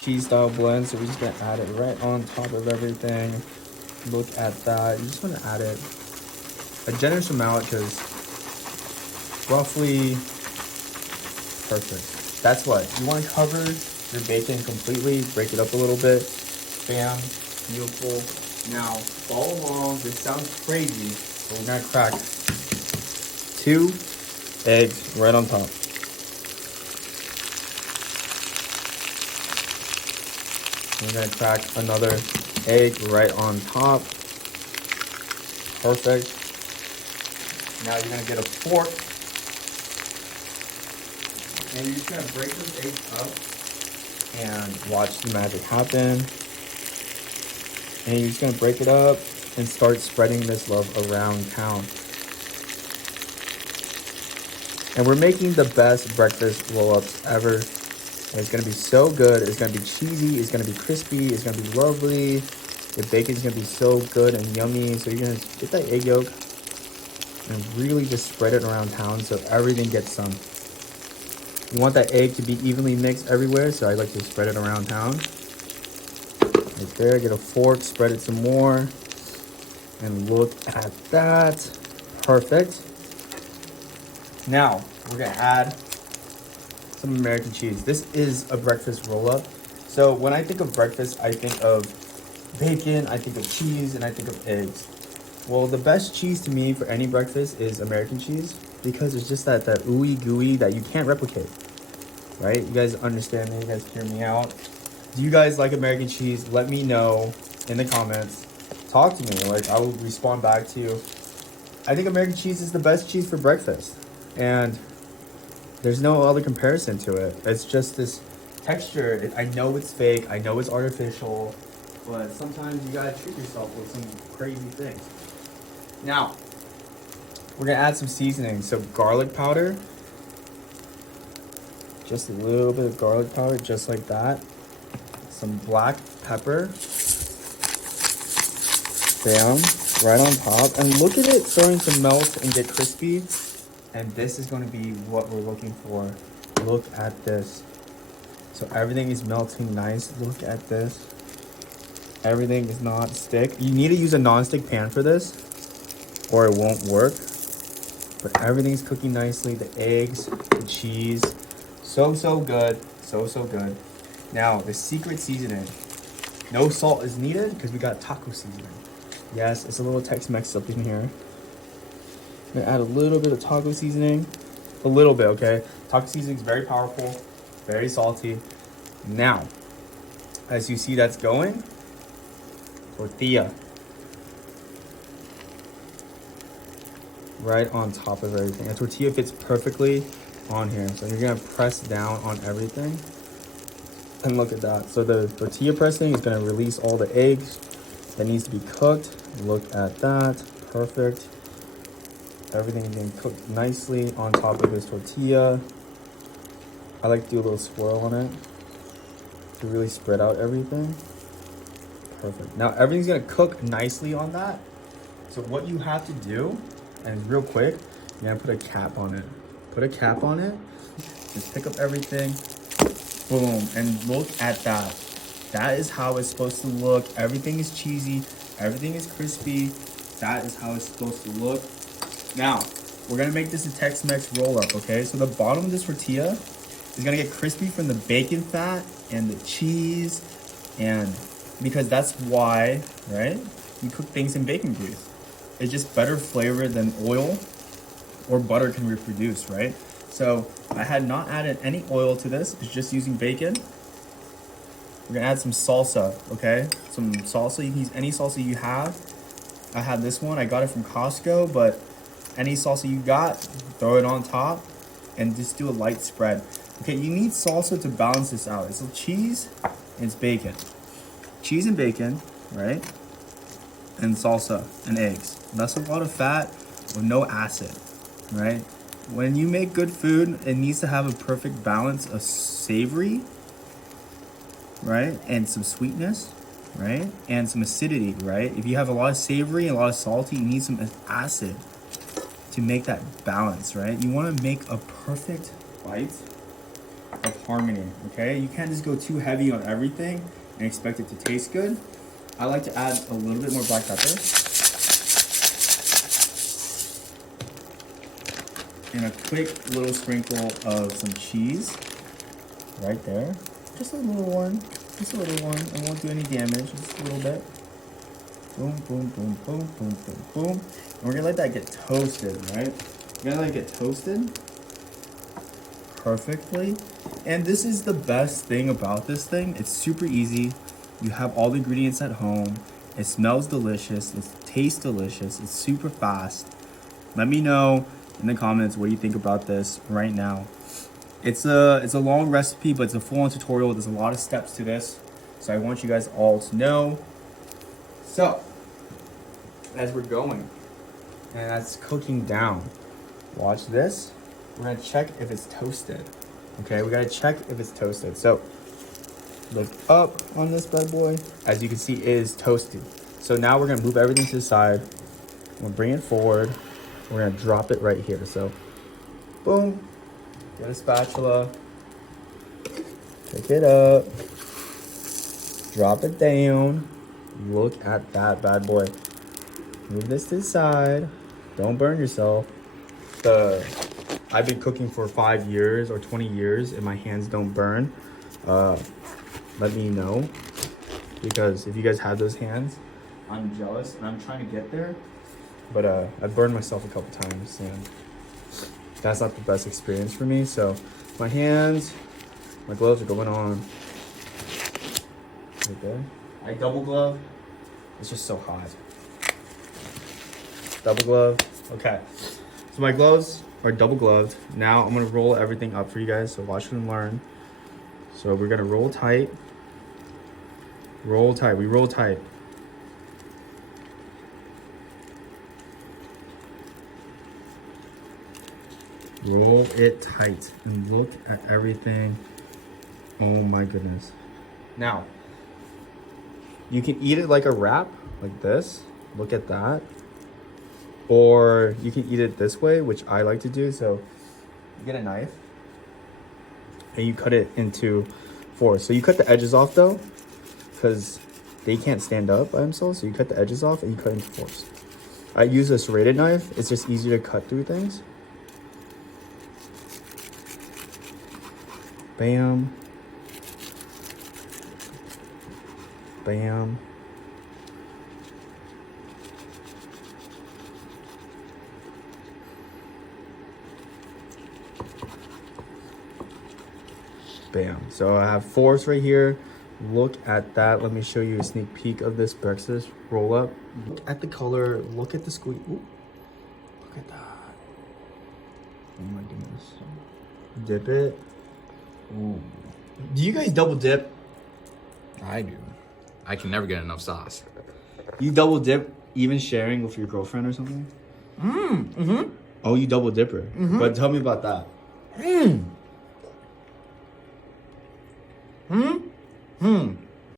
cheese style blend, so we're just gonna add it right on top of everything. Look at that. You just want to add it a generous amount because roughly perfect. That's what you want to cover your bacon completely. Break it up a little bit. Bam, beautiful. Now follow along. This sounds crazy, but we're gonna crack 2 eggs right on top. We're gonna crack another egg right on top. Perfect. Now you're gonna get a fork and you're just gonna break those eggs up and watch the magic happen. And you're just gonna break it up and start spreading this love around town. And we're making the best breakfast roll-ups ever. And it's gonna be so good. It's gonna be cheesy. It's gonna be crispy. It's gonna be lovely. The bacon's gonna be so good and yummy. So you're gonna get that egg yolk and really just spread it around town so everything gets some. You want that egg to be evenly mixed everywhere, so I like to spread it around town. Right there, get a fork, spread it some more. And look at that. Perfect. Now, we're gonna add some American cheese. This is a breakfast roll-up. So when I think of breakfast, I think of bacon, I think of cheese, and I think of eggs. Well, the best cheese to me for any breakfast is American cheese because it's just that ooey gooey that you can't replicate, right? You guys understand me? You guys hear me out? Do you guys like American cheese? Let me know in the comments. Talk to me. Like, I will respond back to you. I think American cheese is the best cheese for breakfast. And there's no other comparison to it. It's just this texture. I know it's fake. I know it's artificial. But sometimes you gotta treat yourself with some crazy things. Now, we're gonna add some seasoning. So garlic powder. Just a little bit of garlic powder, just like that. Some black pepper. Bam, right on top. And look at it starting to melt and get crispy. And this is going to be what we're looking for. Look at this. So everything is melting nice. Look at this. Everything is not stick. You need to use a non-stick pan for this or it won't work. But everything's cooking nicely. The eggs, the cheese. So good. So good. Now, the secret seasoning. No salt is needed because we got taco seasoning. Yes, it's a little Tex-Mex up in here. I'm gonna add a little bit of taco seasoning. A little bit, okay? Taco seasoning is very powerful, very salty. Now, as you see that's going, tortilla. Right on top of everything. A tortilla fits perfectly on here. So you're gonna press down on everything. And look at that. So the tortilla pressing is gonna release all the eggs that needs to be cooked. Look at that, perfect. Everything is being cooked nicely on top of this tortilla. I like to do a little swirl on it to really spread out everything. Perfect. Now everything's gonna cook nicely on that. So what you have to do, and real quick, you're gonna put a cap on it. Put a cap on it. Just pick up everything. Boom, and look at that. That is how it's supposed to look. Everything is cheesy. Everything is crispy. That is how it's supposed to look. Now, we're gonna make this a Tex-Mex roll-up, okay? So the bottom of this tortilla is gonna get crispy from the bacon fat and the cheese, and because that's why, right? You cook things in bacon grease. It's just better flavor than oil or butter can reproduce, right? So I had not added any oil to this. It's just using bacon. We're gonna add some salsa, okay? Some salsa, you can use any salsa you have. I have this one, I got it from Costco, but any salsa you got, throw it on top and just do a light spread. Okay, you need salsa to balance this out. It's cheese and it's bacon. Cheese and bacon, right? And salsa and eggs. That's a lot of fat with no acid, right? When you make good food, it needs to have a perfect balance of savory, right? And some sweetness, right? And some acidity, right? If you have a lot of savory and a lot of salty, you need some acid to make that balance, right? You want to make a perfect bite of harmony, okay? You can't just go too heavy on everything and expect it to taste good. I like to add a little bit more black pepper. And a quick little sprinkle of some cheese right there. Just a little one, just a little one. It won't do any damage, just a little bit. Boom, boom, boom, boom, boom, boom, boom. And we're gonna let that get toasted, right? We're gonna let it get toasted perfectly. And this is the best thing about this thing. It's super easy. You have all the ingredients at home. It smells delicious. It tastes delicious. It's super fast. Let me know in the comments what you think about this right now. It's a long recipe, but it's a full-on tutorial. There's a lot of steps to this, so I want you guys all to know. So, as we're going, and that's cooking down, watch this. We're gonna check if it's toasted. Okay, we gotta check if it's toasted. So, look up on this bad boy. As you can see, it is toasted. So now we're gonna move everything to the side. I'm gonna bring it forward. We're gonna drop it right here. So, boom. Get a spatula. Pick it up. Drop it down. Look at that bad boy. Move this to the side. Don't burn yourself. I've been cooking for 5 years or 20 years and my hands don't burn. Let me know, because if you guys have those hands, I'm jealous and I'm trying to get there. But I burned myself a couple times and that's not the best experience for me. So my hands, my gloves are going on right there. I double glove. It's just so hot. Double glove. Okay. So my gloves are double gloved. Now I'm gonna roll everything up for you guys. So watch and learn. So we're gonna roll tight. Roll tight. We roll tight. Roll it tight and look at everything. Oh my goodness. Now, you can eat it like a wrap, like this. Look at that. Or you can eat it this way, which I like to do. So you get a knife and you cut it into 4. So you cut the edges off though, because they can't stand up by themselves. So you cut the edges off and you cut into 4s. I use a serrated knife. It's just easier to cut through things. Bam. Bam. Bam. So I have 4s right here. Look at that. Let me show you a sneak peek of this breakfast roll up. Look at the color. Look at the squeeze. Ooh. Look at that. Oh my goodness. Dip it. Ooh. Do you guys double dip? I do. I can never get enough sauce. You double dip even sharing with your girlfriend or something? Mm-hmm. Oh, you double dipper. But tell me about that. Mm.